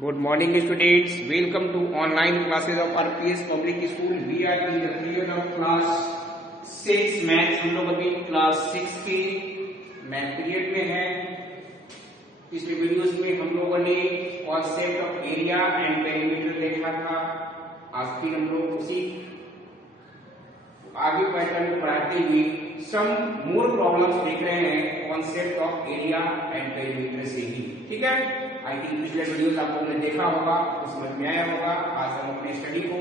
Good morning students, welcome to online classes of RPS Public School. We are in the period of class 6 maths. हम लोग अभी class 6 के math period में हैं. पिछले videos में हम लोगों ने concept of area and perimeter देखा था. आज भी हम लोग उसी आगे पैटर्न को पढ़ाते हुए सम मोर प्रॉब्लम्स देख रहे हैं concept of area and perimeter से ही. ठीक है, आई थिंक पिछले वीडियोस आप लोगों ने देखा होगा, समझ में आया होगा. आज हम अपने स्टडी को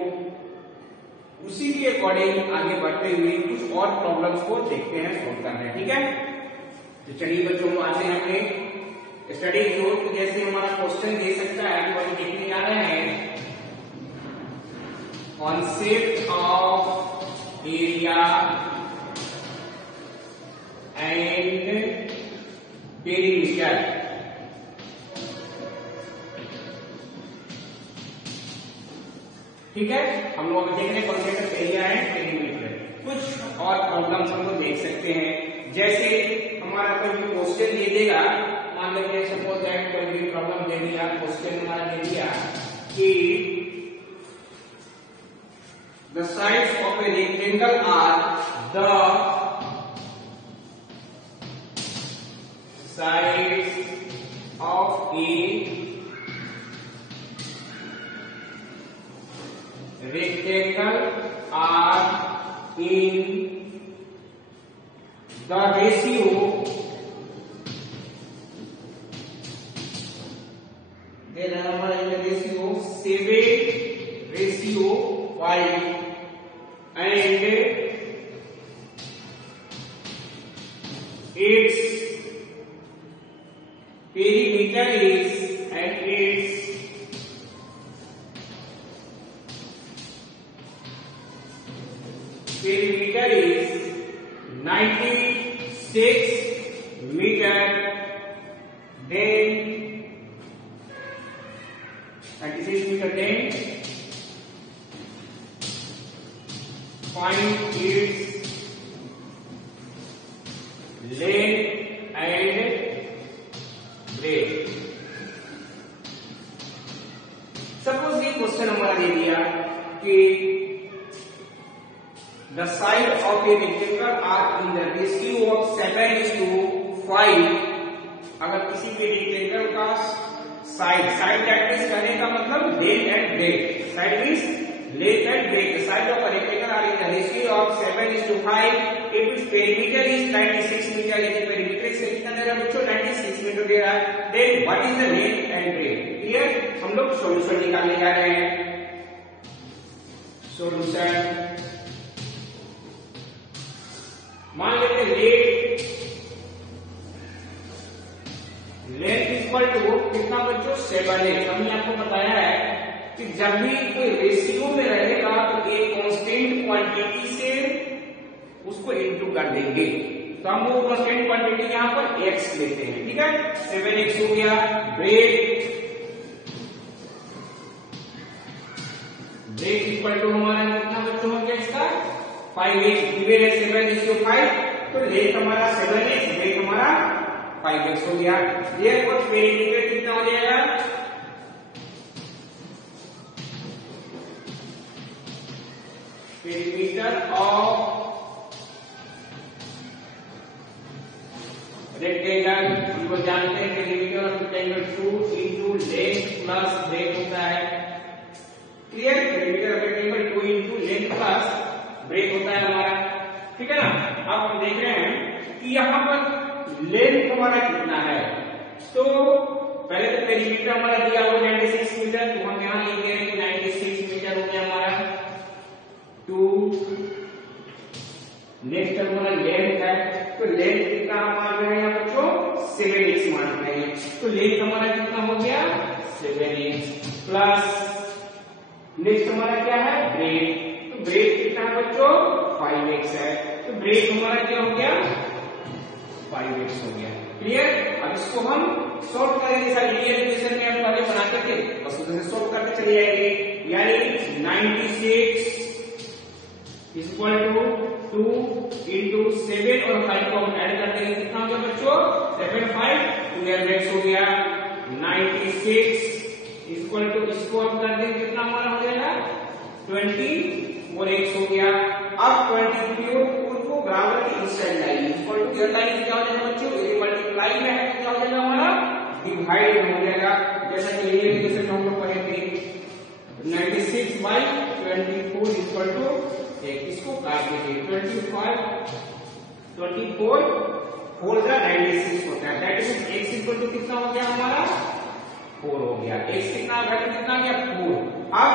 उसी के अकॉर्डिंग आगे बढ़ते हुए कुछ और प्रॉब्लम्स को देखते हैं, सोल्व करते हैं. ठीक है, तो चलिए बच्चों आते हैं अपने स्टडी की ओर. तो जैसे हमारा क्वेश्चन दे सकता है तो देखने जा रहे हैं concept of area and perimeter. ठीक है, हम लोग देख रहे हैं concept of area and perimeter. कुछ और प्रॉब्लम्स हम लोग देख सकते हैं. जैसे हमारा कोई भी क्वेश्चन दे देगा, मान लीजिए सपोज दैट कोई भी प्रॉब्लम दे दिया, क्वेश्चन हमारा दे दिया कि the sides of a rectangle are the sides of a rectangle are in the ratio then हमारा in the ratio 7:5 and its perimeter is perimeter is 96 meter. Then 96 meter. Then find its length and breadth. Suppose ये question हमारा दे दिया कि the side of a rectangle are in the ratio of 7:5. अगर किसी भी rectangle का side that means कहने का मतलब length and breadth. Side means length and breadth. The side of a rectangle are in the ratio of 7:5. If its perimeter is 96 meter, यदि perimeter से कितना दे रहा है बच्चों? 96 मीटर दे रहा है. Then what is the length and breadth? Here हम लोग सॉल्यूशन निकालने जा रहे हैं. सॉल्यूशन मान लेते लेंथ इक्वल टू कितना बच्चों? 7. हमने आपको बताया है कि जब भी कोई रेशियो में रहेगा तो एक कांस्टेंट क्वांटिटी से उसको इंटू कर देंगे. तो हम वो कांस्टेंट क्वांटिटी यहां पर x लेते हैं. ठीक है, 7x हो गया. ब्रेथ इक्वल टू हमारा कितना बच्चों हो गया इसका? 5x. डिवाइड है 7:5. तो लेंथ हमारा 7x, ब्रेथ हमारा 5x हो गया. देयरफॉर पेरीमीटर कितना हो जाएगा? पेरीमीटर ऑफ रेक्टेंगल हम लोग जानते हैं perimeter of rectangle 2 into length plus breadth होता है. Clear? Perimeter of rectangle 2 into length plus breadth होता है हमारा. ठीक है ना. अब हम देख रहे हैं कि यहाँ पर लेंथ हमारा कितना है. तो पहले तो पेरीमीटर हमारा दिया हुआ 96 मीटर. तो हम यहाँ लिख रहे हैं कि 96 मीटर हो गया हमारा. 2 नेक्स्ट हमारा लेंथ है. तो लेंथ कितना मान रहे हैं बच्चों? 7x मान रहे हैं. तो लेंथ हमारा कितना हो गया? 7x प्लस नेक्स्ट हमारा क्या है? ब्रेथ. तो ब्रेथ कितना है बच्चों? 5x है. तो ब्रेथ हमारा क्या हो गया? 5x हो गया. क्लियर? अब इसको हम सॉल्व करेंगे. सर लीनियर इक्वेशन में हम पहले बनाते थे, बस उधर से सॉल्व करके चले जाएंगे. यानी 96 इक्वल टू 2 into 7 और 5 को हम ऐड कर देंगे. कितना हो गया बच्चों? 7 5 2 हो गया. 96 is इक्वल टू इसको अब कर दें कितना हमारा हो जाएगा 24x हो गया। अब 24 को बराबर की इंस्टेंट लाइन इक्वल टू ये लाइन क्या हो जाएगा बच्चों, ये मल्टीप्लाई में है तो क्या हो जाएगा हमारा डिवाइड हो जाएगा। जैसा कि ये जैसे हम लोग पढ़े थे 96 बाई 24 इक्वल टू इसको काट दीजिए 24 4 जा 96 होता है। That is x equal to कितना हो गया हमारा 4 हो गया। x कितना वैल्यू कितना गया 4। अब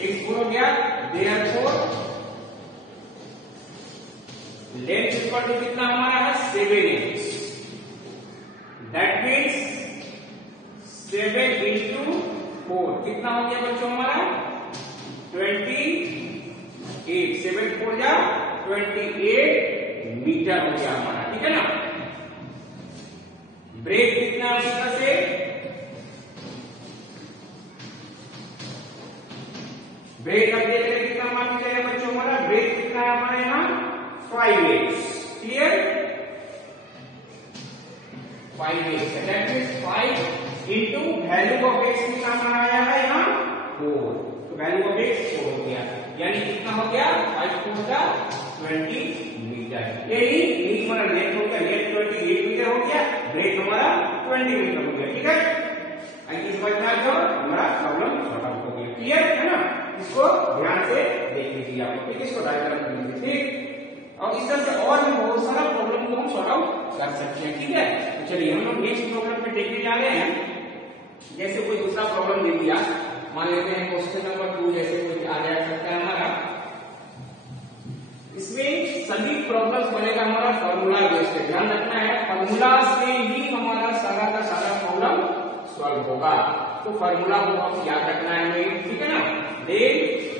x 4 हो गया देयरफॉर लेंथ इक्वल टू कितना हमारा है 7x। दैट मीन्स 7 into 4 कितना हो गया बच्चों हमारा 28। 7 4 जा 28 मीटर हो गया हमारा, ठीक है ना। ब्रेक कितना है उसका से ब्रेक अब देख रहे कितना मान लिया बच्चों हमारा ब्रेक कितना है हमारे यहाँ 5x। Clear 5x that means 5 into value of x कितना हमारा आया है यहाँ 4 तो वैल्यू ऑफ x 4 हो गया यानी कितना हो गया 5 4 का 20 मीटर। यानी हमारा लेंथ हो गया लेंथ 28 मीटर हो गया ब्रेक हमारा 20 मीटर हो गया, ठीक है। इस बात में जो हमारा प्रॉब्लम सॉल्व आउट हो गया। क्लियर है ना, इसको ध्यान से देख लीजिए आप, ठीक है। इसको डायग्राम कर लीजिए, ठीक। और इस तरह से और भी बहुत सारा प्रॉब्लम को हम सॉल्व आउट कर सकते हैं, ठीक है। तो चलिए हम लोग नेक्स्ट प्रॉब्लम पे देखने जा रहे हैं। जैसे कोई दूसरा प्रॉब्लम दे दिया, मान लेते हैं क्वेश्चन नंबर 2 जैसे कोई आ जा सकता है हमारा। इसमें सभी प्रॉब्लम्स बनेगा हमारा फॉर्मूला बेस्ड पे, ध्यान रखना है फॉर्मूला से ही हमारा सारा का सारा प्रॉब्लम सॉल्व होगा। तो फॉर्मूला को आप याद रखना है हमें, ठीक है ना। देख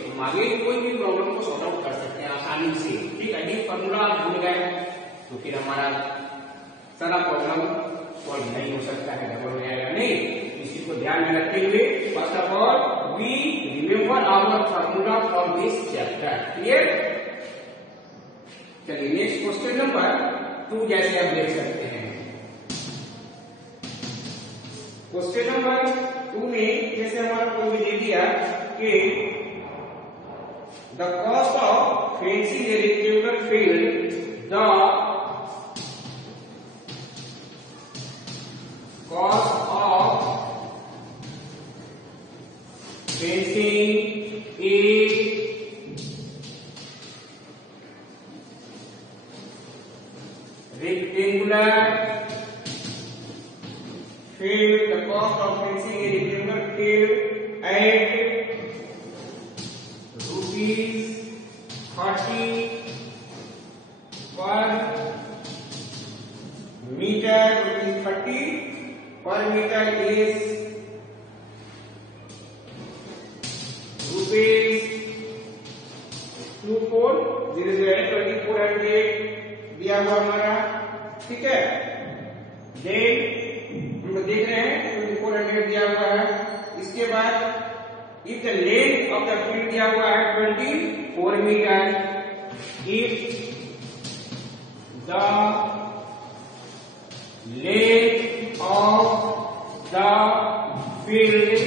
हम आगे कोई भी प्रॉब्लम को सॉल्व आउट कर सकते हैं आसानी से, ठीक है। यदि फॉर्मूला आप भूल गए तो फिर हमारा सारा प्रॉब्लम सॉल्व नहीं हो सकता है, डबल हो जाएगा नहीं। इसी को ध्यान में रखते हुए first of all we remember our formula for this chapter. Clear. चलिए नेक्स्ट क्वेश्चन नंबर 2 जैसे आप देख सकते हैं। क्वेश्चन नंबर 2 में जैसे हमारा कोई भी दे दिया कि the cost of fencing A rectangular field, the cost of fencing A rectangular field, the cost of fencing a rectangular field at rupees 30 per meter, rupees 30 per meter is rupees 2400 दिया हुआ हमारा, ठीक है। हम देख रहे हैं 2400 दिया हुआ है। इसके बाद if the length of the field दिया हुआ है 24 metre, if the length of the field is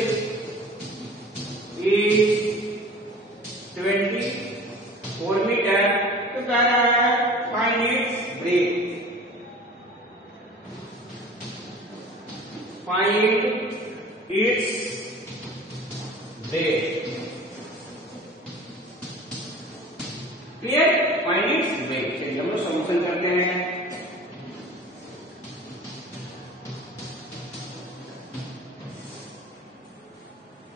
24 metre, तो कह रहा है find its break, find its break। Clear, find its break। चलिए हम लोग सॉल्यूशन करते हैं।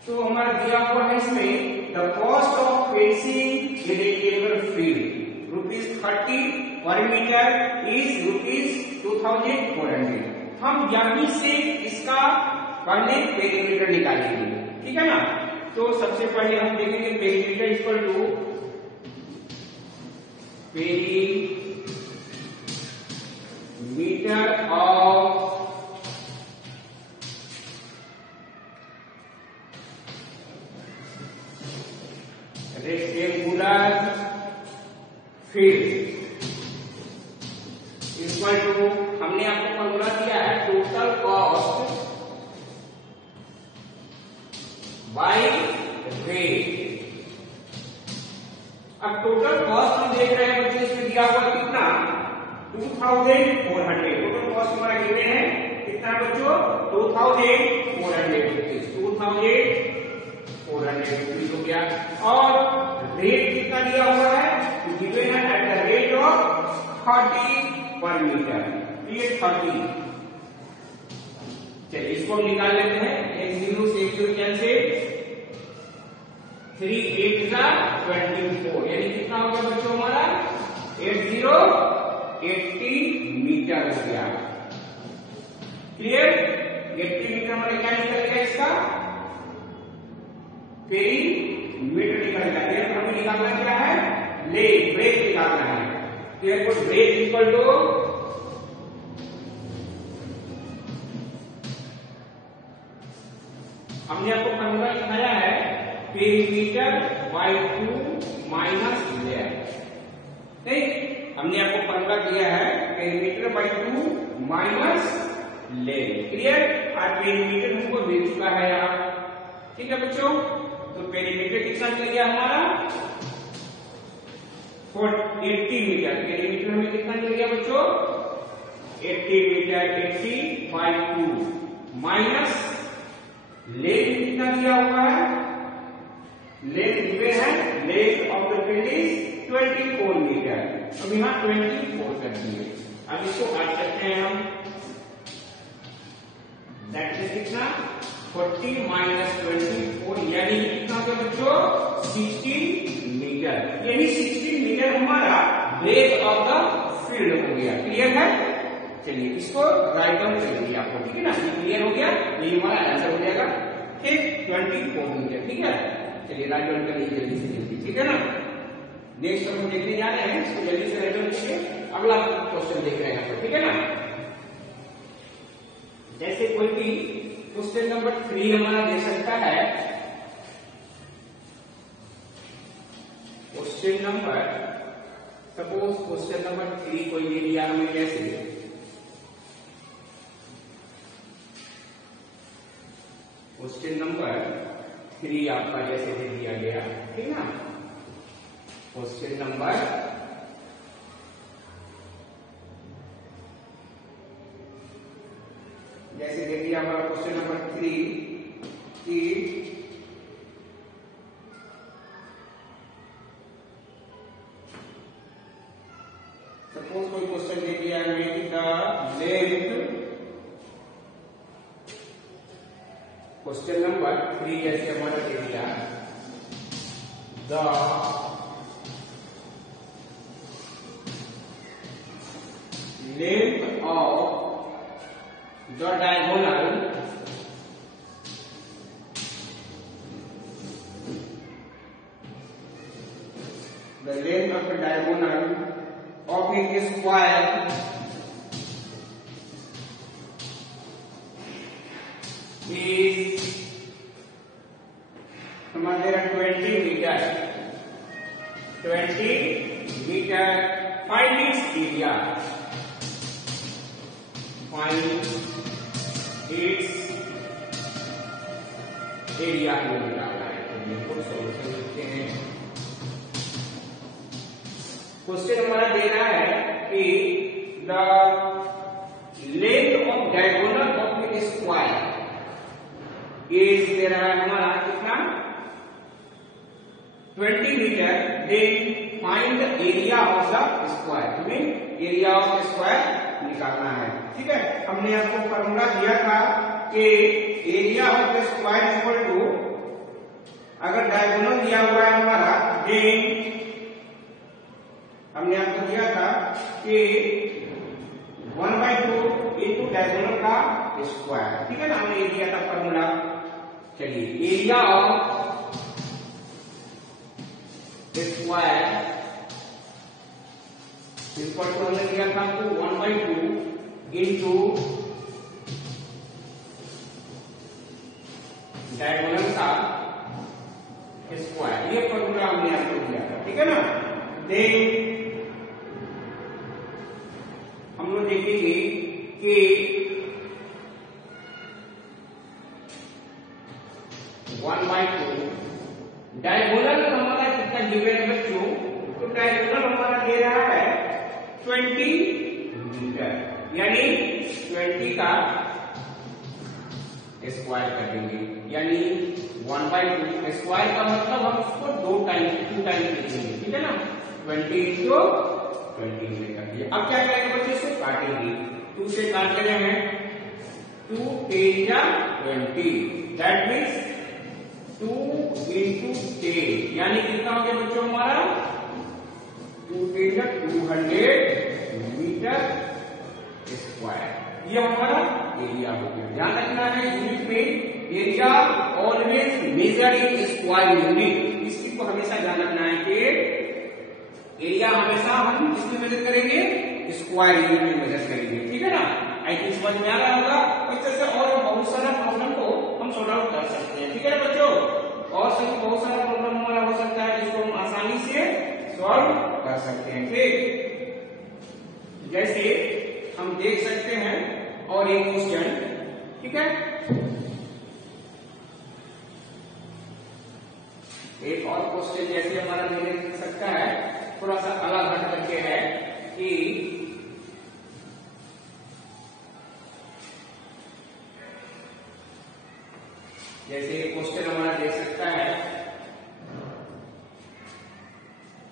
तो हमारा दिया हुआ है इसमें the cost of fencing A rectangular field ₹30 पर मीटर इज ₹2400। हम यहीं से इसका पेरीमीटर निकालेंगे, ठीक है ना। तो सबसे पहले हम देखेंगे perimeter equal to perimeter of rectangular field equal to, हमने आपको फॉर्मूला दिया है टोटल कॉस्ट बाई रेट। अब टोटल कॉस्ट हम देख रहे हैं बच्चे, इसमें दिया हुआ कितना 2400। टोटल कॉस्ट हमारा कितने हैं, कितना बच्चों 2400 रुपीज हो गया। और रेट कितना दिया हुआ है, गिवन है एट द रेट ऑफ 30 पर मीटर, ये 30। चलिए इसको हम निकाल लेते हैं, x0 से x0 कैंसिल, 3 8 24, यानी कितना हो गया बच्चों हमारा 80 मीटर हो गया। क्लियर, 80 मीटर हमारे क्या निकल गया, इसका पेरीमीटर निकल गया। क्लियर, हमें निकालना क्या है, लेंथ, ब्रेथ निकालना है। क्लियर, तो ब्रेथ इक्वल टू हमने आपको फॉर्मूला लिखाया है पेरीमीटर बाई 2 माइनस लेंथ। ठीक, हमने आपको फॉर्मूला दिया है perimeter by 2 minus length. Clear, और पेरीमीटर हमको मिल चुका है यहाँ। ठीक है बच्चों, तो पेरीमीटर कितना मिल गया हमारा 80 मीटर। पेरीमीटर हमें कितना मिल गया बच्चों 80 मीटर, 80 बाई 2 माइनस लेंथ कितना दिया हुआ है, लेंथ दिए है, length of the field is 24 metre. अब यहाँ 24 कर दिए। अब इसको काट सकते हैं हम, दैट इज कितना 40 माइनस 24, यानी कितना हो गया बच्चों 16 मीटर। यानी 16 मीटर हमारा ब्रेथ ऑफ द फील्ड हो गया। क्लियर है, चलिए इसको राइट डाउन कर दिया आपको। ठीक है ना, ये क्लियर हो गया, ये हमारा आंसर हो जाएगा। ठीक, 24 मीटर। ठीक है, चलिए राइट डाउन कर लीजिए जल्दी से जल्दी। ठीक है ना, नेक्स्ट हम देखने जा रहे हैं, इसको जल्दी से राइट डाउन कीजिए। अगला क्वेश्चन देख रहे हैं, ठीक है ना। जैसे कोई भी क्वेश्चन नंबर 3 हमारा दे सकता है, question number suppose question number 3 कोई दे दिया हमें, कैसे क्वेश्चन नंबर 3 आपका जैसे दे दिया गया, ठीक ना। क्वेश्चन नंबर जैसे दे दिया हमारा क्वेश्चन नंबर 3 कि सपोज कोई क्वेश्चन दे दिया हमें कि द लेंथ, क्वेश्चन नंबर 3 जैसे हमारा दे दिया the length of the diagonal of a square is समझ लेना 20 metre, 20 metre. Find its area, find its area को निकालना है। तो बिल्कुल सॉल्यूशन लिखते हैं। क्वेश्चन हमारा दे रहा है कि the length of diagonal of a square is दे रहा है हमारा कितना 20 metre. Then find the area of the square, हमें एरिया ऑफ स्क्वायर निकालना है। ठीक है, हमने आपको फॉर्मूला दिया था कि area of the square equal to, अगर डायगोनल दिया हुआ है हमारा, देन हमने आपको दिया था कि 1/2 इंटू डायगोनल का स्क्वायर। ठीक है ना, हमने ये दिया था फॉर्मूला। चलिए area of square equal to हमने दिया था आपको 1/2 इंटू डायगोनल का स्क्वायर। ये फॉर्मूला हमने आपको दिया था। ठीक है ना, देन हम लोग देखेंगे कि 1/2। डायगोनल हमारा कितना गिवन है बच्चों? तो डायगोनल हमारा दे रहा है 20 मीटर, यानी 20 का स्क्वायर कर देंगे, यानी 1/2 स्क्वायर का मतलब हम उसको 2 टाइम लिखेंगे, ठीक है ना। 20 into 20 में कर दिया। अब क्या करेंगे बच्चे? इसको काटेंगे। 2 से काट रहे हैं, 2 10 या 20, दैट मीन्स 2 into 10, यानी कितना हो गया बच्चों हमारा? 2 10 या 200 मीटर स्क्वायर। ये हमारा एरिया हो गया। ध्यान रखना है यूनिट में area always measure in square unit. इस चीज को हमेशा ध्यान रखना है कि एरिया हमेशा हम किसमें मेजर करेंगे? स्क्वायर यूनिट में मेजर करेंगे, ठीक है ना। आई थिंक समझ में आ रहा होगा। इस तरह से और बहुत सारा प्रॉब्लम को हम सॉर्ट आउट कर सकते हैं, ठीक है ना बच्चों। और सभी बहुत सारा प्रॉब्लम हमारा हो सकता है जिसको हम आसानी से सॉल्व कर सकते हैं, ठीक। जैसे हम देख सकते हैं और एक क्वेश्चन, ठीक है। एक और क्वेश्चन जैसे हमारा मिल सकता है, थोड़ा सा अलग हट करके है कि जैसे क्वेश्चन हमारा देख सकता है,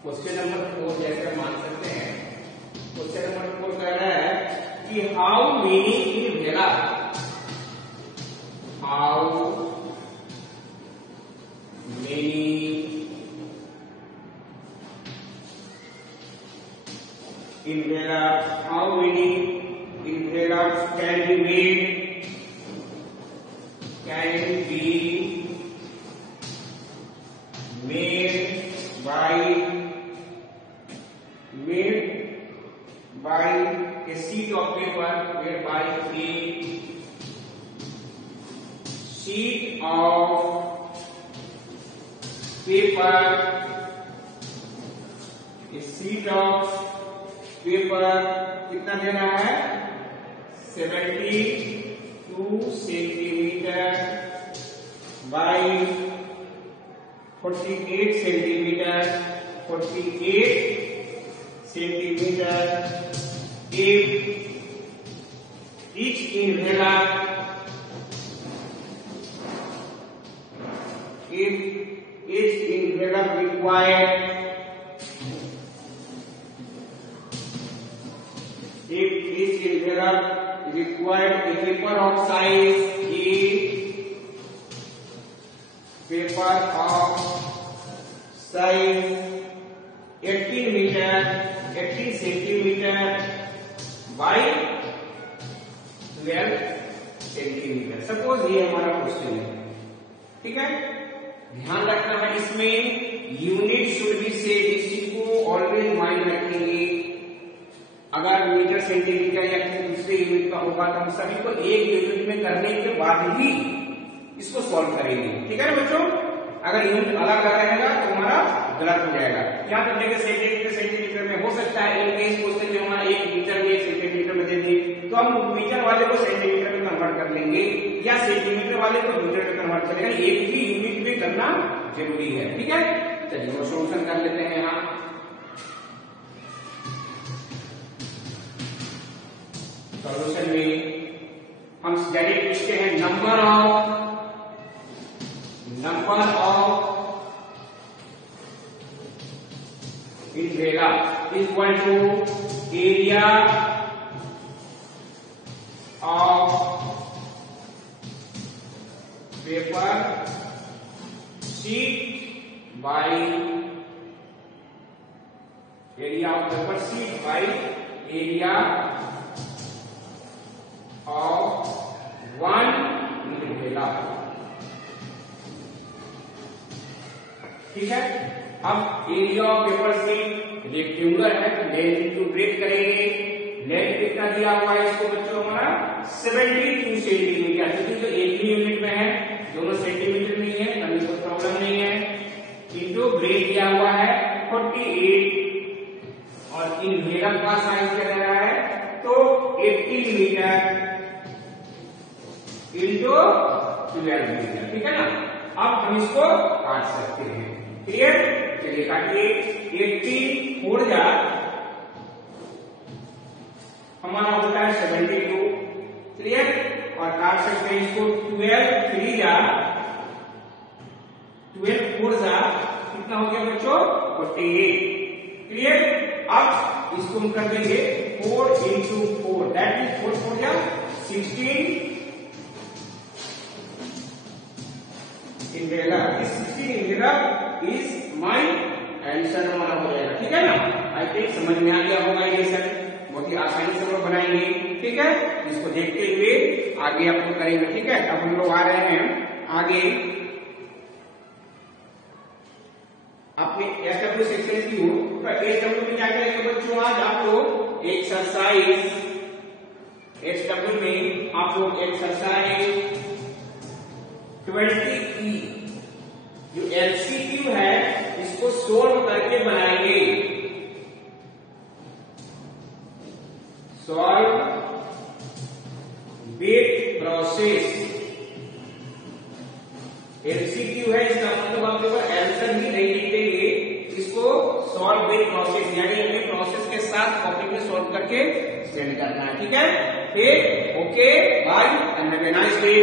क्वेश्चन नंबर 4 जैसे मान सकते हैं। क्वेश्चन नंबर 4 कह रहा है कि हाउ मेनी इन भेला, how many envelopes, how many envelopes can be made by a sheet of paper, made by a sheet of paper, a sheet of paper कितना देना है? 72 centimetre by 48 centimetre, 48 centimetre. each envelope required if each envelope required a paper of size A, paper of size 18 meter, 18 centimeter by 12 centimetre. Suppose ये हमारा question है, ठीक है। ध्यान रखना है इसमें यूनिट शुड बी सेड, इस चीज को ऑलवेज माइंड रखेंगे। अगर मीटर सेंटीमीटर या किसी दूसरे यूनिट का होगा तो हम सभी को एक यूनिट में करने के बाद ही इसको सॉल्व करेंगे, ठीक है ना बच्चों। अगर यूनिट अलग रहेगा तो हमारा गलत हो जाएगा। यहाँ पर देखिए सेंटीमीटर में हो सकता है एक क्वेश्चन में हमारा 1 मीटर में 1 सेंटीमीटर में दे दिए तो हम मीटर वाले को सेंटीमीटर में कन्वर्ट कर लेंगे या सेंटीमीटर वाले को मीटर में कन्वर्ट कर लेंगे। एक ही यूनिट में करना जरूरी है, ठीक है। चलिए वो सॉल्यूशन कर लेते हैं। यहाँ सॉल्यूशन में हम डायरेक्ट लिखते हैं number of envelope equal to area of paper sheet by area of paper sheet by area of one envelope, ठीक है। अब area of paper sheet rectangular है तो लेंथ इंटू ब्रेथ करेंगे। लेंथ कितना दिया हुआ है इसको बच्चों हमारा 72 सेंटीमीटर, क्योंकि तो एक ही यूनिट में है, दोनों सेंटीमीटर में ही है, अभी कोई प्रॉब्लम नहीं है। इंटू ब्रेथ दिया हुआ है 48 और इनवेलप का साइज क्या दे रहा है तो 18 मीटर इंटू 12 मीटर, ठीक है ना। अब हम इसको काट सकते हैं। क्लियर? चलिए काटिए। 80 4 जा हमारा होता है 72। क्लियर? और काट सकते हैं इसको 12 3 जा 12 4 जा कितना हो गया बच्चों? 48। क्लियर? अब इसको हम कर देंगे 4 into 4 दैट मीन्स 4 4 जा 16 integral. This 16 integral is my answer हमारा हो जाएगा। ठीक है ना? आई थिंक समझ में आ गया होगा ये सर। बहुत ही आसानी से हम लोग बनाएंगे। ठीक है? इसको देखते हुए आगे आप लोग करेंगे। ठीक है? अब हम लोग आ रहे हैं आगे अपने एसडब्ल्यू सेक्शन की ओर। तो एसडब्ल्यू में क्या करेंगे बच्चों? आज आप लोग एक्सरसाइज एसडब्ल्यू में आप लोग एक्सरसाइज 20E जो एलसीक्यू है इसको सोल्व करके बनाएंगे। Solve with process. एलसीक्यू है इसका मतलब आप लोग आंसर ही नहीं लिखेंगे, इसको सॉल्व विथ प्रोसेस यानी अपने प्रोसेस के साथ कॉपी में सॉल्व करके सेंड करना है। ठीक है? Okay bye and have a nice day.